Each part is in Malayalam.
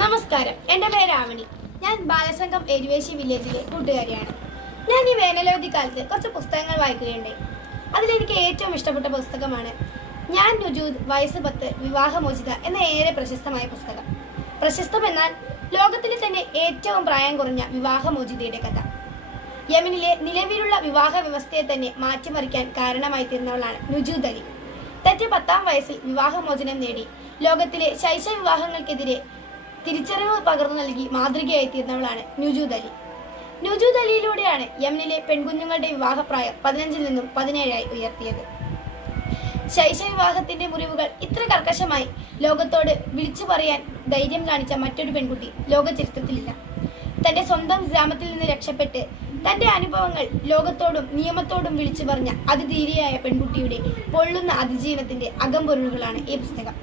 നമസ്കാരം, എൻ്റെ പേര് ആവണി. ഞാൻ ബാലസംഘം എരുവേശി വില്ലേജിലെ കൂട്ടുകാരിയാണ്. ഞാൻ ഈ വേനലവധി കാലത്ത് കുറച്ച് പുസ്തകങ്ങൾ വായിക്കുകയുണ്ടായി. അതിലെനിക്ക് ഏറ്റവും ഇഷ്ടപ്പെട്ട പുസ്തകമാണ് ഞാൻ നുജൂദ് വയസ്സ് 10 വിവാഹമോചിത എന്ന ഏറെ പ്രശസ്തമായ പുസ്തകം. പ്രശസ്തമെന്നാൽ ലോകത്തിലെ തന്നെ ഏറ്റവും പ്രായം കുറഞ്ഞ വിവാഹമോചിതയുടെ കഥ. യമനിലെ നിലവിലുള്ള വിവാഹ വ്യവസ്ഥയെ തന്നെ മാറ്റിമറിക്കാൻ കാരണമായി തീർന്നവളാണ് നുജൂദ് അലി. തന്റെ 10ാം വയസ്സിൽ വിവാഹമോചനം നേടി ലോകത്തിലെ ശൈശവ വിവാഹങ്ങൾക്കെതിരെ തിരിച്ചറിവ് പകർന്നു നൽകി മാതൃകയായി തീർന്നവളാണ് നുജൂദ് അലി. നുജൂദ് അലിയിലൂടെയാണ് യമനിലെ പെൺകുഞ്ഞുങ്ങളുടെ വിവാഹപ്രായം 15-ൽ നിന്നും 17 ഉയർത്തിയത്. ശൈശവ വിവാഹത്തിന്റെ മുറിവുകൾ ഇത്ര കർക്കശമായി ലോകത്തോട് വിളിച്ചു പറയാൻ ധൈര്യം കാണിച്ച മറ്റൊരു പെൺകുട്ടി ലോക ചരിത്രത്തിലില്ല. തന്റെ സ്വന്തം ഗ്രാമത്തിൽ നിന്ന് രക്ഷപ്പെട്ട് തന്റെ അനുഭവങ്ങൾ ലോകത്തോടും നിയമത്തോടും വിളിച്ചു പറഞ്ഞ അതിധീരിയായ പെൺകുട്ടിയുടെ പൊള്ളുന്ന അതിജീവനത്തിന്റെ അകംപൊരുളുകളാണ് ഈ പുസ്തകം.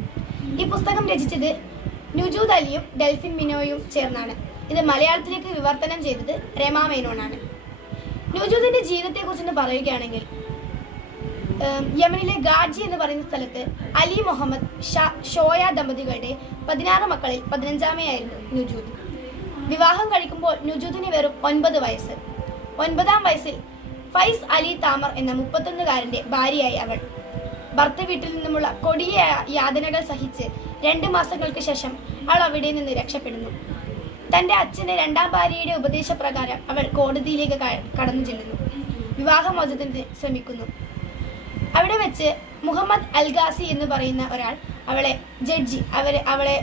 ഈ പുസ്തകം രചിച്ചത് നുജൂദ് അലിയും ഡെൽഫിൻ മിനോയും ചേർന്നാണ്. ഇത് മലയാളത്തിലേക്ക് വിവർത്തനം ചെയ്തത് രമാ മേനോനാണ്. നുജൂദിന്റെ ജീവിതത്തെക്കുറിച്ച് പറയുകയാണെങ്കിൽ, യമനിലെ ഗാജി എന്ന് പറയുന്ന സ്ഥലത്ത് അലി മുഹമ്മദ് ഷോയ ദമ്പതികളുടെ 16 മക്കളിൽ 15ാമയായിരുന്നു നുജൂദ്. വിവാഹം കഴിക്കുമ്പോൾ നുജൂദിന് വെറും 9 വയസ്സ്. 9ാം വയസ്സിൽ ഫൈസ് അലി താമർ എന്ന 31-കാരന്റെ ഭാര്യയായി അവൾ. ഭർത്ത വീട്ടിൽ നിന്നുമുള്ള കൊടിയ യാതനകൾ സഹിച്ച് 2 മാസങ്ങൾക്ക് ശേഷം അവൾ അവിടെ നിന്ന് രക്ഷപ്പെടുന്നു. തന്റെ അച്ഛന്റെ 2ാം ഭാര്യയുടെ ഉപദേശപ്രകാരം അവൾ കോടതിയിലേക്ക് കടന്നു ചെല്ലുന്നു. വിവാഹമോചനത്തിന് ശ്രമിക്കുന്നു. അവിടെ വെച്ച് മുഹമ്മദ് അൽഗാസി എന്ന് പറയുന്ന ഒരാൾ അവളെ ജഡ്ജി അവളെ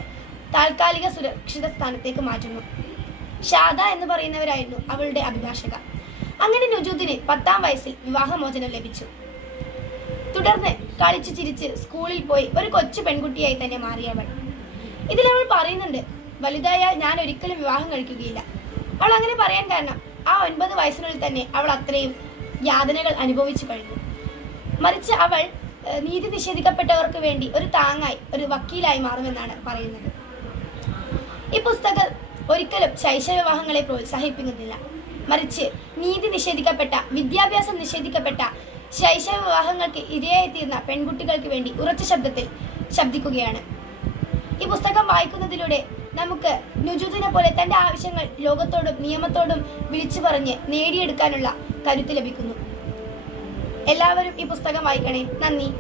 താൽക്കാലിക സുരക്ഷിത സ്ഥാനത്തേക്ക് മാറ്റുന്നു. ഷാദ എന്ന് പറയുന്നവരായിരുന്നു അവളുടെ അഭിഭാഷക. അങ്ങനെ നുജൂദിന് 10ാം വയസ്സിൽ വിവാഹമോചനം ലഭിച്ചു. തുടർന്ന് കളിച്ചു ചിരിച്ച് സ്കൂളിൽ പോയി ഒരു കൊച്ചു പെൺകുട്ടിയായി തന്നെ മാറിയവൾ. ഇതിലവൾ പറയുന്നുണ്ട്, വലുതായാൽ ഞാൻ ഒരിക്കലും വിവാഹം കഴിക്കുകയില്ല. അവൾ അങ്ങനെ പറയാൻ കാരണം ആ 9 വയസ്സിനുള്ളിൽ തന്നെ അവൾ അത്രയും യാതനകൾ അനുഭവിച്ചു കഴിഞ്ഞു. മറിച്ച് അവൾ നീതി നിഷേധിക്കപ്പെട്ടവർക്ക് വേണ്ടി ഒരു താങ്ങായി, ഒരു വക്കീലായി മാറുമെന്നാണ് പറയുന്നത്. ഈ പുസ്തകം ഒരിക്കലും ശൈശവ വിവാഹങ്ങളെ പ്രോത്സാഹിപ്പിക്കുന്നില്ല. മറിച്ച് നീതി നിഷേധിക്കപ്പെട്ട, വിദ്യാഭ്യാസം നിഷേധിക്കപ്പെട്ട ശൈശവ വിവാഹങ്ങൾക്ക് ഇരയായി തീർന്ന പെൺകുട്ടികൾക്ക് വേണ്ടി ഉറച്ച ശബ്ദത്തിൽ ശബ്ദിക്കുകയാണ്. ഈ പുസ്തകം വായിക്കുന്നതിലൂടെ നമുക്ക് നുജൂദിനെ പോലെ തന്റെ ആവശ്യങ്ങൾ ലോകത്തോടും നിയമത്തോടും വിളിച്ചു പറഞ്ഞ് നേടിയെടുക്കാനുള്ള കരുത്ത് ലഭിക്കുന്നു. എല്ലാവരും ഈ പുസ്തകം വായിക്കണേ. നന്ദി.